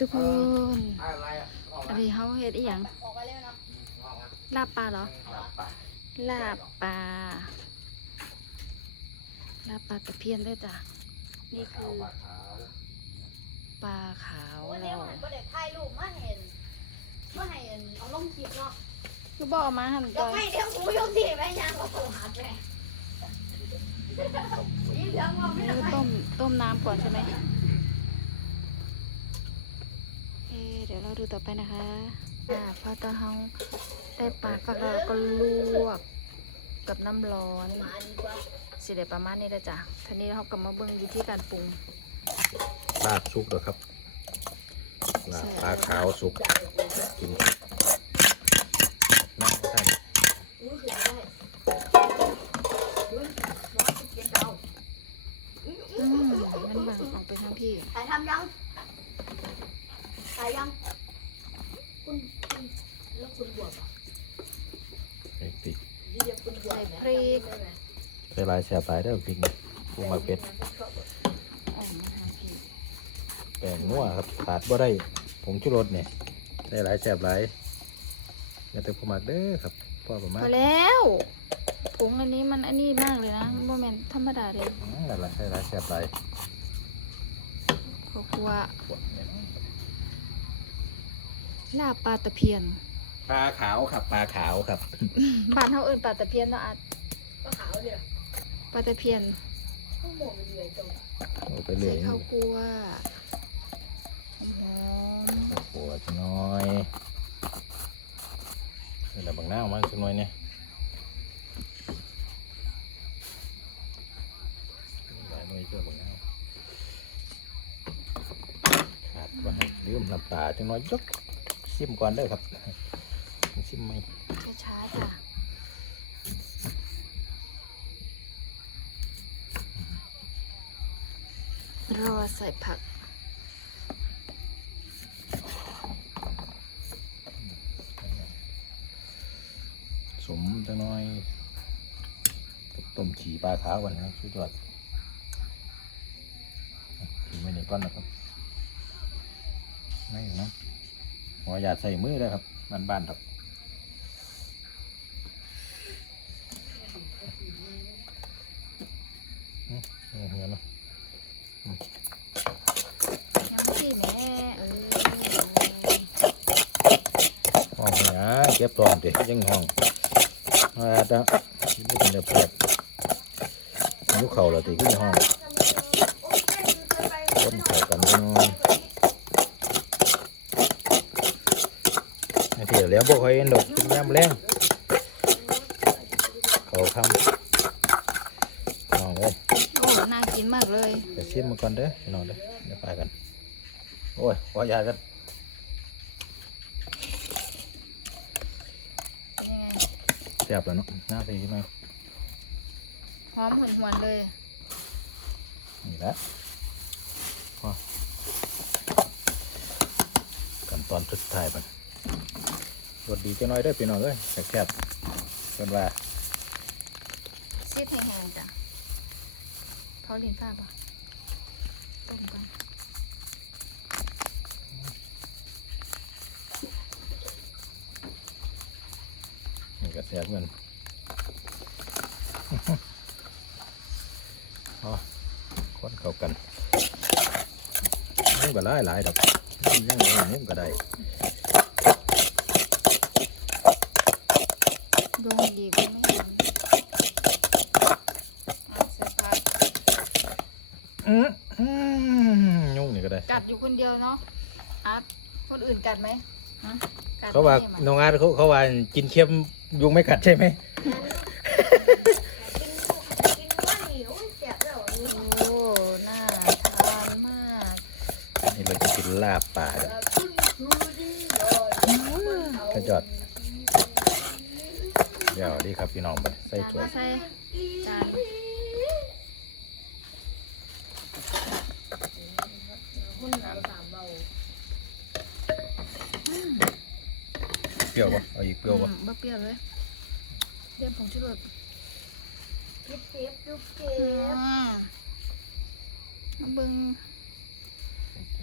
ทุกคนอันนี้เขาเฮ็ดอีหยังลาบปลาเหรอ ลาบปลา ลาบปลาตะเพียนด้วยจ้ะ นี่คือปลาขาววันเรานี้ผมก็เด็กถ่ายรูปมาเห็นมาเห็นเอาลงคลิปเนาะคือบอกเอามาหันเดี๋ก่ยวอนไม่เดี๋ยวกูยกทีแม่ยางก็โทรหาแม่อีเหลืองว่าไม่เอได้อต้มต้มน้ำก่อนใช่ไหม ดี๋ยวเราดูต่อไปนะคะอ่าพอตาเฮาได้ปลาฝักเราก็ลวกกับน้ำร้อนมาดีกว่าสิได้ประมาณนี้ละจ้ะทีนี้เรากลับมาเบิ่งวิธีการปรุงลาบสุกแล้วครับลาบปลาขาวสุกกินน้ำท่าน อุ้ยคือได้อุ้ยร้อนเก็บเดา อืมมันบังออกไปทางพี่ ถ่ายทำยังถ่ายยังคุณคุณแล้วคุณบวชอะ ไอ้ติ เดี๋ยวคุณบวช ใส่พริก ใส่ลายแสบหลายได้อพริกนี่ปูมาเป็ดอ่อนมาทางพี่แป้งนัวครับขาดบ่ได้ผงชูรสเนี่ยใส่หลายแสบหลายอย่าแต่ผู้มักเด้อครับพ่อประมาณพอแล้วผงอันนี้มันอันนี้มากเลยนะโมเมนธรรมดาเลยอืมนั่นแหละใส่หลายแสบหลายเพราะว่าขวดเนี่ยเนาะลาบปลาตะเพียน ปลาขาวครับปลาขาวครับ บ้านเฮาเอิ้นปลาตะเพียนเนาะอาจก็ขาวเลย ปลาตะเพียนข้าวหมกมันเลยตรงเอาไปเลใส่ยข้าวคั่วหอมปวดน้อยนี่แหละบางหน้าออกมาสักหน่อยเนี่ยหลายหน่วยเชื่อบางหน้าขาดว่าให้ลืมน้ำตาจังน้อยยกชิมก่อนเด้อครับ รอใส่ผักสมจังน้อยต้มฉี่ปลาขาวกันนะครับสุดยอดถึงไม่ได้ก้อนนะครับไม่นะขออย่าใส่มือเลยครับบ้านๆครับโอ้โหเนาะ ยังพี่แม่เออห้องหาเก็บตองเด็ยังห้องมาดะที่นี่เป็นเดือบแปดยุคเข่าเราตีขึ้นห้องต้นเข่ากันจังไอ้ที่แล้วบ่ค่อยเห็นดอกกินยำแรงเขาคำน้องเลย โอ้น่า กินมากเลยไปชิมมาก่อนเด้อพี่น้องเด้อเดี๋ยวไปกัน โอ้ยขอยากันเป็นยังไงแซ่บแล้วเนาะน่าไปไหมหอมหวนๆเลยนี่แหละพอกันตอนสุดท้ายมันรสดีจะน้อยได้อพี่น้องเอ้ยแซ่บๆเป็นว่าซีดแห้งๆจ้ะ เขาลิ้นฟ้าปะต้มกันนี่ก็แซ่บเหมือนพอคนเข้ากันนี่ก็หลายหลายๆดอกยังไงนี่ก็ได้ดวงดีก็ไม่เห็นเอาเสียผัก อืมอืม ยุ่งนี่ก็ได้ กัดอยู่คนเดียวเนาะอาร์ตคนอื่นกัดไหมฮะกัดเขาว่าไหมน้องอาร์ตเขาเขาว่ากินเค็มยุงไม่กัดใช่ไหมกินกินว่านี่โอ้ยแสบแล้วนี่โอ้น่าทานมากนี่เราจะกินลาบป่าเด้อคุณครูดีเลยกระจอด เดี๋ยวดีครับพี่น้องไปใส่ถ้วยใส่จาน คุณน้ำตาเบาเปรี้ยวปะเอาอีกเปรี้ยวปะอืมบ่เปรี้ยวเลยเรียมผงชูรสเก็บเก็บยุบเก็อืบมมาเบิ่งน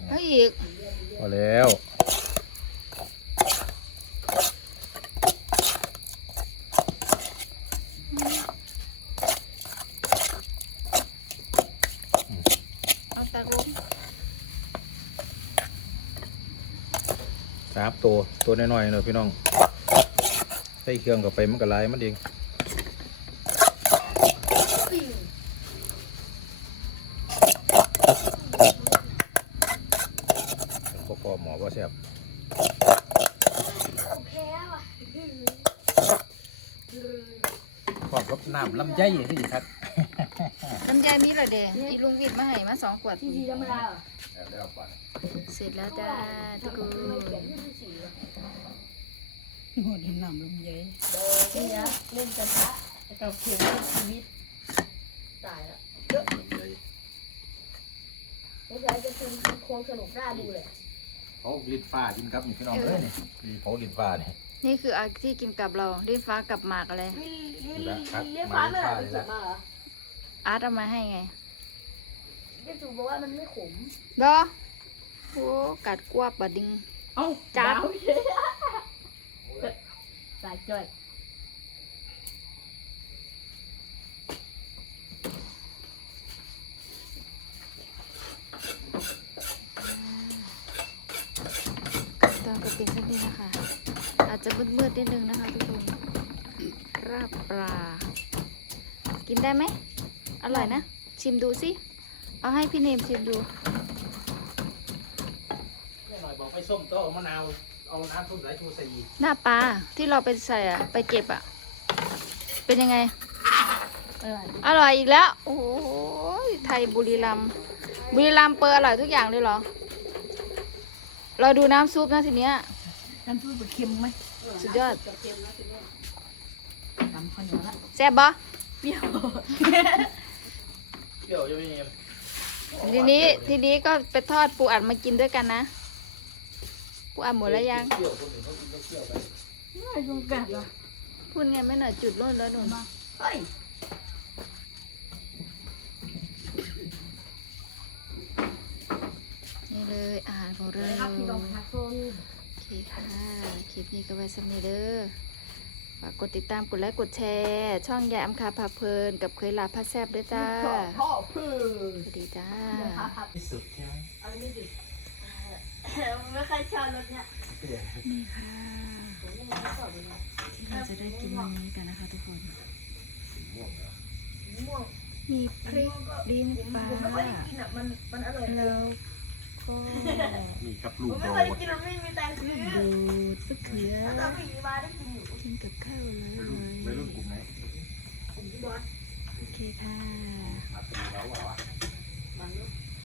เอาอีกพอแล้ว เอาตากลง สามตัวตัวน้อยๆเนอะพี่น้องใส่เครื่องกับไปมันก็หลายมันเองปิ้งก็พอหมอว่าแซ่บแพ้ว่ะพร้อมกับน้ำลำไยที่ครับน้ำยามีเหรอเด้อีลุงวิทย์มาให้มาสองขวดที่ดีธรรมดา เหรอเสร็จแล้วจ้าทุกคนไม่เขียนที่สีเหรอหมดหนำลำไยนี่นะเล่นกระทะกับเขียนชีวิตตายแล้วเดี๋ยวจะเป็นโครงสนุกน่าดูเลยเผาลิ้นฟ้ากินครับนี่พี่น้องเลยนี่นี่เผาลิ้นฟ้านี่นี่คืออาที่กินกับเราลิ้นฟ้ากับหมากอะไรนี่นี่นี่เลี้ยงฟ้าไม่เหรอมันสุกมาเหรออาร์ตเอามาให้ไง เลี้ยงจูบอกว่ามันไม่ขมดอโอ้กัดกวบบดดิง เอ้าจัดดาวสายจ่อยตอนก็เป็นเช่นนี้นะคะ อาจจะมืดๆนิดนึงนะคะทุกคนราบปลา กินได้ไหม อร่อยนะ ชิมดูสิ เอาให้พี่เนมชิมดูหน่อยบอกไปส้มโต๊ะมะนาวเอาน้ำส้มสายชูใส่อีกหน้าปลาที่เราไปใส่อะไปเก็บอะเป็นยังไง อร่อยอร่อยอีกแล้ว โอ้โหไทยบุรีรัมย์บุรีรัมย์เปอร์อร่อยทุกอย่างเลยเหรอ เราดูน้ำซุปนะทีเนี้ย น้ำซุปเค็มไหมสุดยอดทำข้าวเหนียวละแซ่บปะเปรี้ยว เปรี้ยวจะไม่เย็น ทีนี้ทีนี้ก็ไปทอดปูอัดมากินด้วยกันนะ ปูอัดหมดแล้วยังเปรี้ยวคนอื่นเขากินก็เปรี้ยวไปไม่ตรงกัดเหรอพูดไงไม่หน่อยจุดร่นแล้วหนูเฮ้ยนี่เลยอาหารของเราครับพี่น้องทักโซนโอเคค่ะ คลิปนี้ก็ไว้สำเนีเด้อ ฝากกดติดตามกดไลค์กดแชร์ ช่องยายอำคาพาเพลิน กับเคยลาพาแซบด้วยจ้าพ่อพื้สวัสดีจ้าครับที่สุดใช่ไหมอะไรไม่ดิไม่ค่อยชอบรสเนี้ยนี่ค่ะผมยังไม่ชอบเลยนะเราจะได้กินวันนี้กันนะคะทุกคนม่วงเหรอม่วงมีพริกดินฟ้าผมไม่ค่อยได้กินอะมันมันอร่อยแล้ว ก็นี่ครับผลูกมไม่โดค่อยได้ดกินมันไม่มีตังค์ซื้อดูดมะเขือถ้ามีมาได้กินอยู่กินกับข้าวเลไม่รุ่นยกลุ่มไหนผมที่บอสโอเคค่ะอาจจะมีแล้วเหรอวะมัน